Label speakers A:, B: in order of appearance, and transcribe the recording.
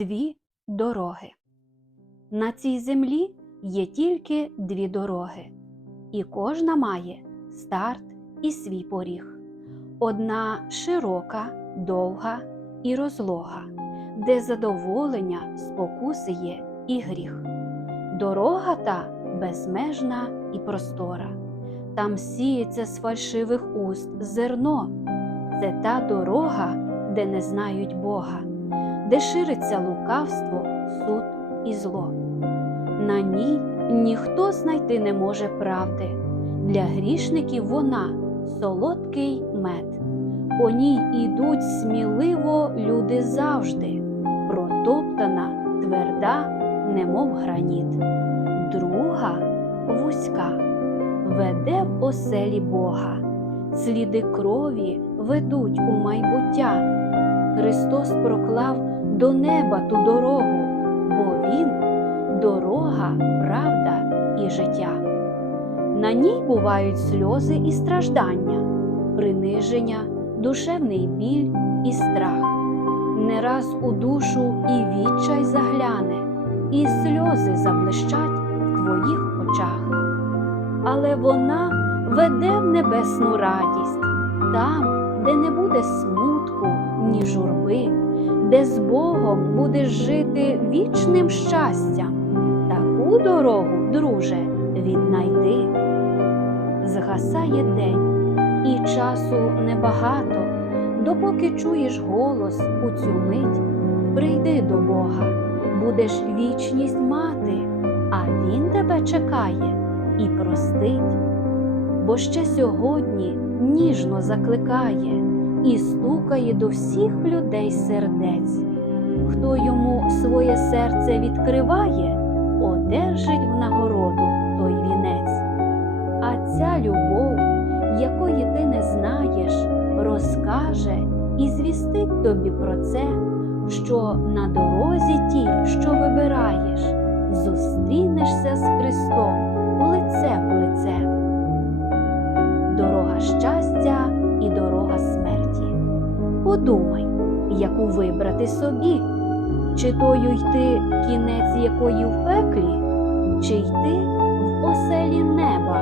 A: Дві дороги. На цій землі є тільки дві дороги, і кожна має старт і свій поріг. Одна широка, довга і розлога, де задоволення, спокуси є і гріх. Дорога та безмежна і простора. Там сіється з фальшивих уст зерно. Це та дорога, де не знають Бога де шириться лукавство, суд і зло. На ній ніхто знайти не може правди. Для грішників вона солодкий мед. По ній ідуть сміливо люди завжди, протоптана, тверда, немов граніт. Друга вузька веде в оселі Бога, сліди крові ведуть у майбуття. Христос проклав до неба ту дорогу, бо Він дорога, правда і життя. На ній бувають сльози і страждання, приниження, душевний біль і страх. Не раз у душу і відчай загляне, і сльози заблищать в твоїх очах. Але вона веде в небесну радість, там, де не буде смутку, ні журби, де з Богом будеш жити вічним щастям. Таку дорогу, друже, віднайди. Згасає день, і часу небагато, допоки чуєш голос у цю мить, прийди до Бога, будеш вічність мати, а Він тебе чекає і простить. Бо ще сьогодні ніжно закликає і стукає до всіх людей сердець. Хто йому своє серце відкриває, одержить в нагороду той вінець. А ця любов, якої ти не знаєш, розкаже і звістить тобі про це, що на дорозі тій, Подумай, яку вибрати собі, чи тою йти кінець якої в пеклі, чи йти в оселі неба.